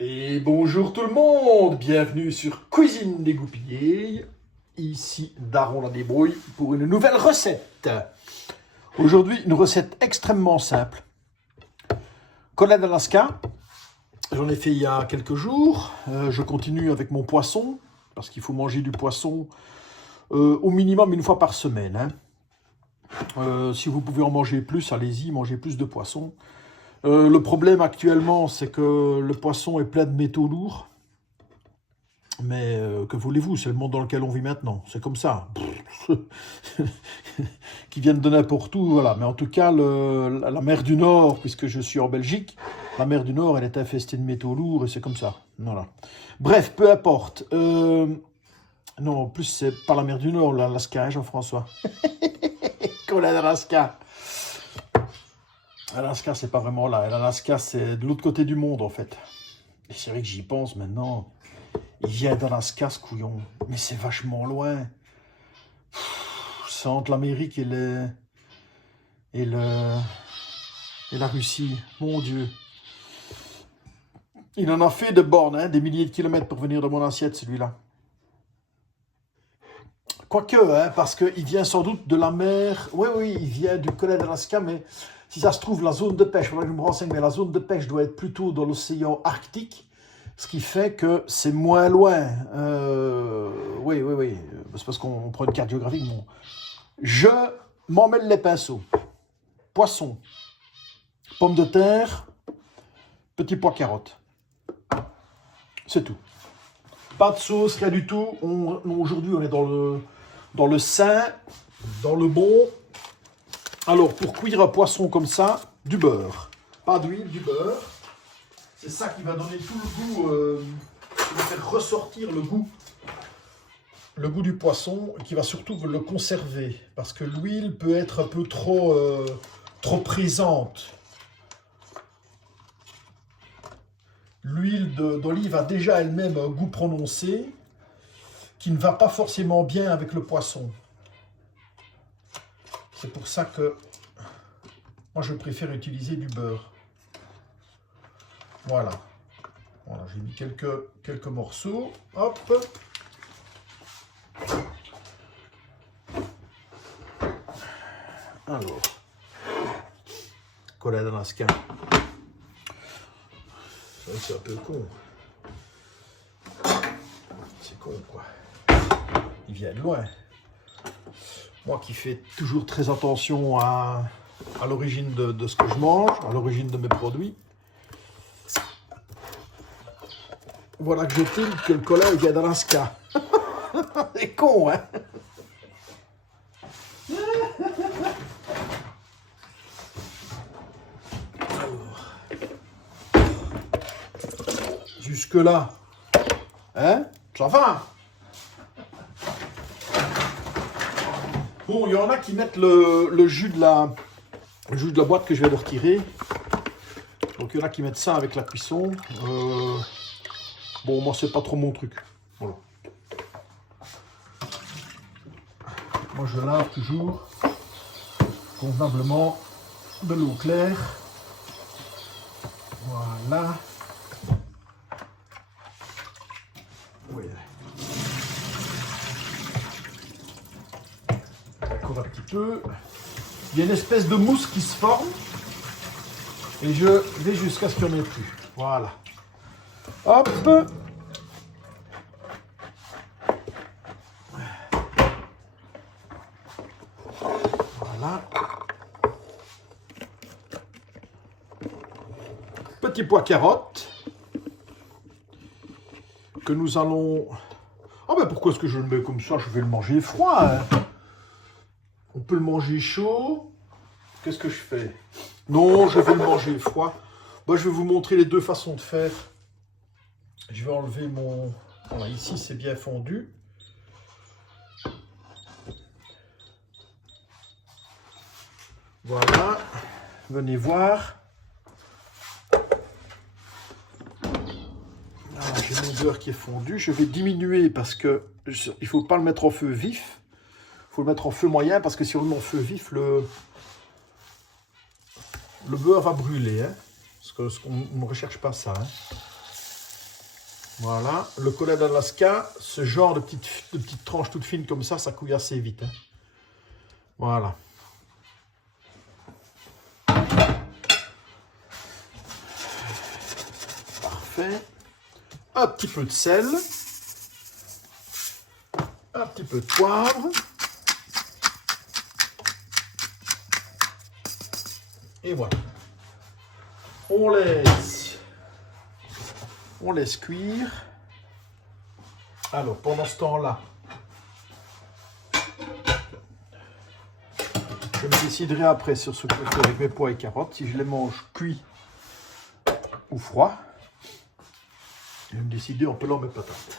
Et bonjour tout le monde, bienvenue sur Cuisine Dégoupillée. Ici Daron la débrouille pour une nouvelle recette. Aujourd'hui, une recette extrêmement simple. Collade d'Alaska, j'en ai fait il y a quelques jours. Je continue avec mon poisson, parce qu'il faut manger du poisson au minimum une fois par semaine. Si vous pouvez en manger plus, allez-y, mangez plus de poisson. Le problème actuellement, c'est que le poisson est plein de métaux lourds. Mais que voulez-vous, c'est le monde dans lequel on vit maintenant. C'est comme ça. Qui viennent de n'importe où, voilà. Mais en tout cas, la mer du Nord, puisque je suis en Belgique, la mer du Nord, elle est infestée de métaux lourds et c'est comme ça. Voilà. Bref, peu importe. Non, en plus, c'est pas la mer du Nord, l'Alaska, hein, Jean-François. Collade d'Alaska. Alaska, c'est pas vraiment là. L'Alaska, c'est de l'autre côté du monde, en fait. Et c'est vrai que j'y pense maintenant. Il vient d'Alaska, ce couillon. Mais c'est vachement loin. C'est entre l'Amérique et la Russie. Mon Dieu. Il en a fait de bornes, hein, des milliers de kilomètres pour venir de mon assiette, celui-là. Quoique, hein, parce qu'il vient sans doute de la mer... Oui, il vient du Collade d'Alaska, mais si ça se trouve, la zone de pêche, il faudrait que je me renseigne, mais la zone de pêche doit être plutôt dans l'océan Arctique. Ce qui fait que c'est moins loin. Oui. C'est parce qu'on prend une carte géographique. Bon. Je m'en mêle les pinceaux. Poisson. Pommes de terre. Petits pois carottes. C'est tout. Pas de sauce, rien du tout. Aujourd'hui, on est dans le sain, dans le bon. Alors, pour cuire un poisson comme ça, du beurre. Pas d'huile, du beurre. C'est ça qui va donner tout le goût, qui va faire ressortir le goût du poisson, et qui va surtout le conserver, parce que l'huile peut être un peu trop présente. L'huile d'olive a déjà elle-même un goût prononcé, qui ne va pas forcément bien avec le poisson. C'est pour ça que moi je préfère utiliser du beurre. Voilà, j'ai mis quelques morceaux. Hop. Alors, Collade d'Alaska. C'est un peu con. C'est con, quoi. Il vient de loin. Moi qui fais toujours très attention à l'origine de ce que je mange, à l'origine de mes produits. Voilà que je tilde que le cola vient d'Alaska. C'est con, hein? Alors. Jusque-là. Hein? Ça va? Bon, il y en a qui mettent le jus de la boîte que je viens de retirer. Donc, il y en a qui mettent ça avec la cuisson. Bon, moi, c'est pas trop mon truc. Voilà. Moi, je lave toujours convenablement de l'eau claire. Voilà. Oui. Encore un petit peu. Il y a une espèce de mousse qui se forme. Et je vais jusqu'à ce qu'il n'y en ait plus. Voilà. Hop. Voilà. Petit pois carottes. Que nous allons... Ah ben pourquoi est-ce que je le mets comme ça? Je vais le manger froid. Hein. On peut le manger chaud. Qu'est-ce que je fais? Non, je vais le manger froid. Moi, je vais vous montrer les deux façons de faire. Je vais enlever mon... Voilà, ici, c'est bien fondu. Voilà. Venez voir. Voilà, j'ai mon beurre qui est fondu. Je vais diminuer parce que il ne faut pas le mettre en feu vif. Il faut le mettre en feu moyen parce que si on le met en feu vif, le beurre va brûler. Hein, parce qu'on ne recherche pas ça. Hein. Voilà, le collet d'Alaska, ce genre de petites tranches toutes fines comme ça cuit assez vite. Hein. Voilà. Parfait. Un petit peu de sel. Un petit peu de poivre. Et voilà. On laisse cuire. Alors, pendant ce temps-là, je me déciderai après sur ce que je fais avec mes pois et carottes, si je les mange cuits ou froids. Je vais me décider en pelant mes patates.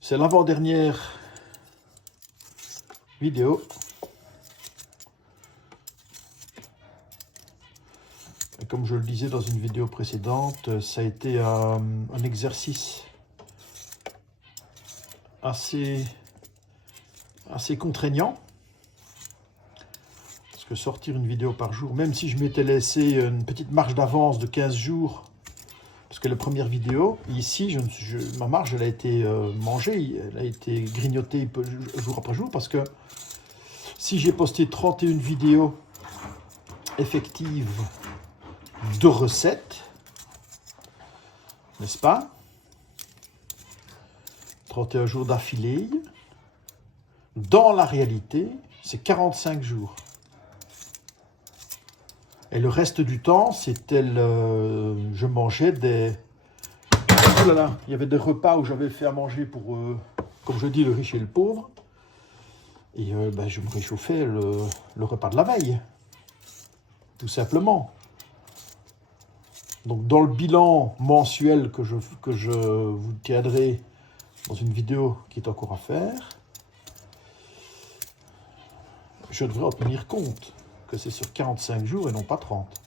C'est l'avant-dernière vidéo. Et comme je le disais dans une vidéo précédente, ça a été un exercice assez contraignant. Parce que sortir une vidéo par jour, même si je m'étais laissé une petite marge d'avance de 15 jours, parce que la première vidéo, ici, ma marge, elle a été mangée, elle a été grignotée jour après jour, parce que si j'ai posté 31 vidéos effectives de recettes, n'est-ce pas? 31 jours d'affilée, dans la réalité, c'est 45 jours. Et le reste du temps, c'était je mangeais des... Oh là là, il y avait des repas où j'avais fait à manger pour, comme je dis, le riche et le pauvre. Et je me réchauffais le repas de la veille. Tout simplement. Donc dans le bilan mensuel que je vous tiendrai dans une vidéo qui est encore à faire, je devrais en tenir compte que c'est sur 45 jours et non pas 30.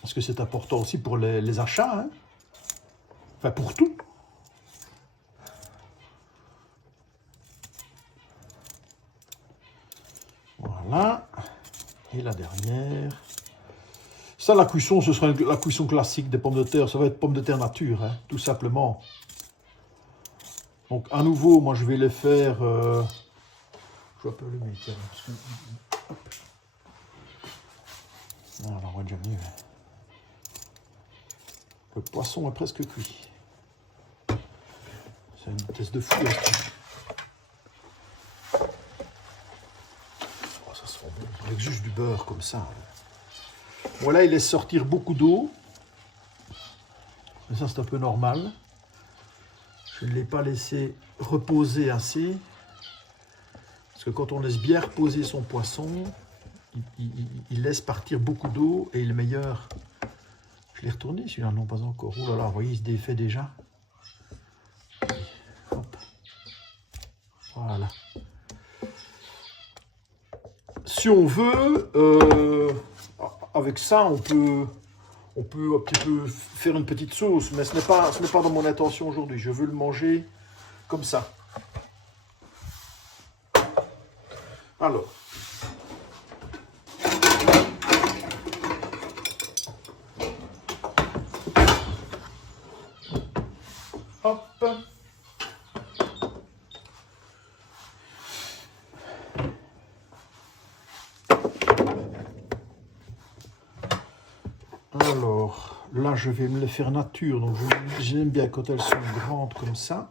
Parce que c'est important aussi pour les achats, hein. Enfin pour tout. Voilà. Et la dernière. Ça, la cuisson, ce sera la cuisson classique des pommes de terre. Ça va être pommes de terre nature, hein, tout simplement. Donc à nouveau, moi je vais les faire... Je vais un peu le mettre, tiens, parce que... Hop. Ah, on voit déjà mieux. Le poisson est presque cuit. C'est une vitesse de fou. Oh, ça sent bon. Avec juste du beurre comme ça. Voilà, il laisse sortir beaucoup d'eau. Mais ça, c'est un peu normal. Je ne l'ai pas laissé reposer assez. Parce que quand on laisse bien reposer son poisson, il laisse partir beaucoup d'eau et il est meilleur. Je l'ai retourné celui-là, non pas encore. Oh là là, vous voyez, il se défait déjà. Hop. Voilà. Si on veut, avec ça, on peut un petit peu faire une petite sauce, mais ce n'est pas dans mon intention aujourd'hui. Je veux le manger comme ça. Alors. Hop. Alors, là, je vais me les faire nature. Donc, j'aime bien quand elles sont grandes comme ça.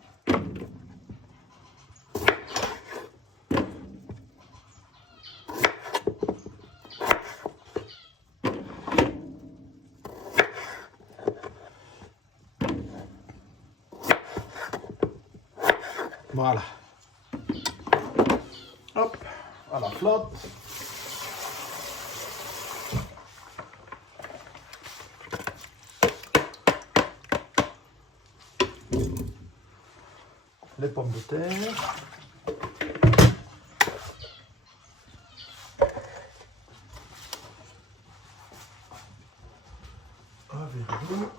Voilà. Hop, à la flotte. Les pommes de terre. Un verre d'eau.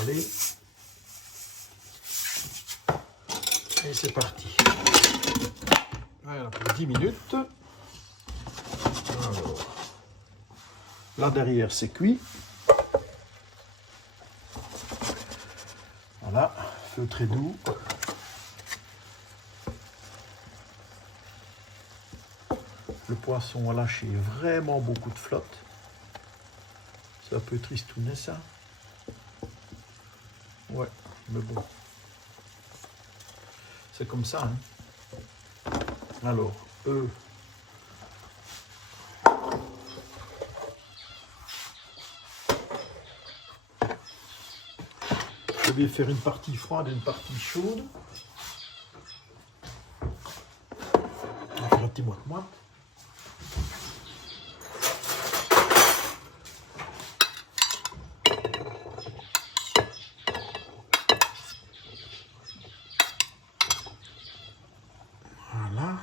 Allez. Et c'est parti. Voilà, pour 10 minutes. Alors, là derrière, c'est cuit. Voilà, feu très doux. Le poisson a lâché vraiment beaucoup de flotte. C'est un peu tristounet ça. Ouais, mais bon. C'est comme ça. Hein. Alors, je vais faire une partie froide et une partie chaude. On va faire un petit moite-moite. Voilà.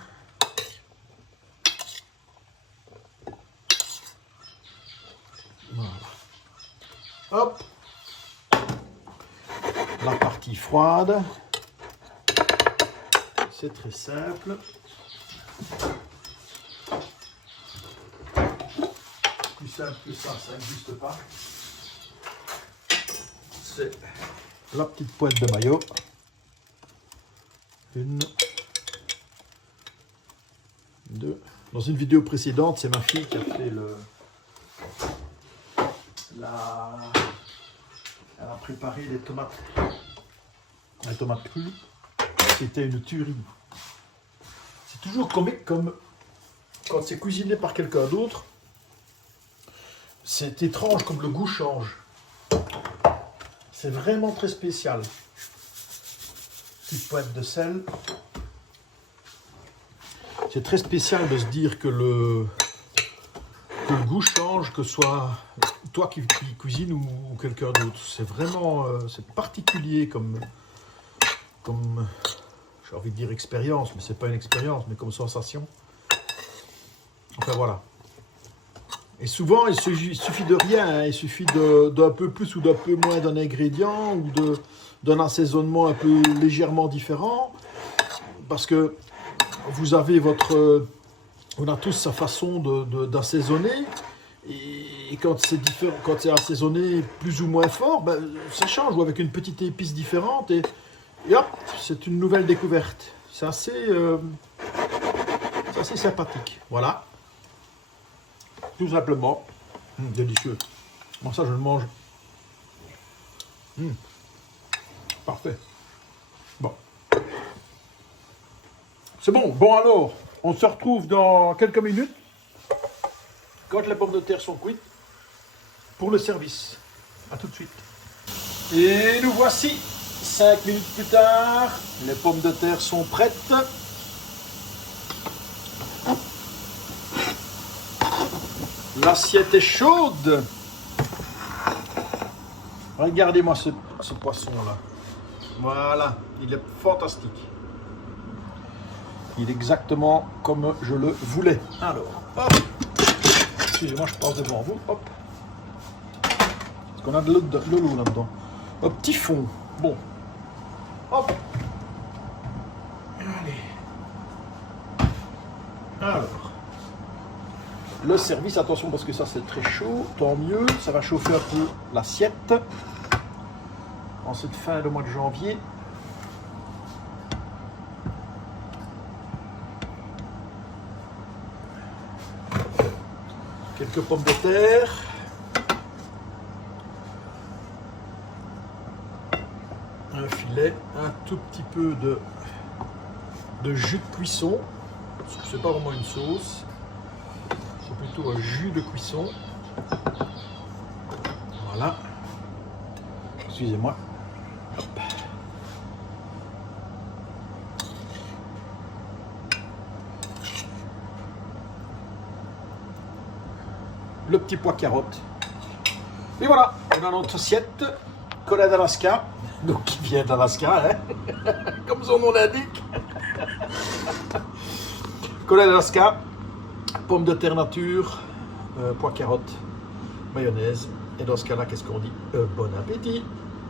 Voilà. Hop. La partie froide. C'est très simple. Plus simple que ça n'existe pas. C'est la petite poêle de maillot. Une, deux. Dans une vidéo précédente, c'est ma fille qui a fait elle a préparé les tomates crues. C'était une tuerie. C'est toujours comique comme quand c'est cuisiné par quelqu'un d'autre. C'est étrange comme le goût change. C'est vraiment très spécial. Petite pointe de sel. C'est très spécial de se dire que le goût change, que ce soit toi qui cuisines ou quelqu'un d'autre. C'est vraiment c'est particulier comme j'ai envie de dire expérience, mais c'est pas une expérience, mais comme sensation. Enfin voilà. Et souvent, il suffit de rien, hein. Il suffit d'un peu plus ou d'un peu moins d'un ingrédient ou d'un assaisonnement un peu légèrement différent, parce que vous avez on a tous sa façon d'assaisonner, et quand c'est assaisonné plus ou moins fort, ben, ça change, ou avec une petite épice différente, et hop, c'est une nouvelle découverte. C'est assez sympathique. Voilà. Tout simplement. Délicieux. Bon, ça, je le mange. Parfait. Bon. C'est bon. Bon, alors, on se retrouve dans quelques minutes, quand les pommes de terre sont cuites, pour le service. A tout de suite. Et nous voici, 5 minutes plus tard. Les pommes de terre sont prêtes. L'assiette est chaude. Regardez-moi ce poisson-là. Voilà, il est fantastique. Il est exactement comme je le voulais. Alors, hop. Excusez-moi, je passe devant vous. Hop. Parce qu'on a de l'eau là-dedans. Un petit fond. Bon. Hop. Allez. Alors. Le service, attention parce que ça c'est très chaud, tant mieux, ça va chauffer un peu l'assiette en cette fin de mois de janvier. Quelques pommes de terre. Un filet, un tout petit peu de jus de cuisson, parce que c'est pas vraiment une sauce. Plutôt un jus de cuisson. Voilà. Excusez-moi. Le petit pois carotte. Et voilà, on a notre assiette. Collet d'Alaska. Donc qui vient d'Alaska, hein. Comme son nom l'indique. Collet d'Alaska. Pommes de terre nature, pois carottes, mayonnaise. Et dans ce cas-là, qu'est-ce qu'on dit? Bon appétit!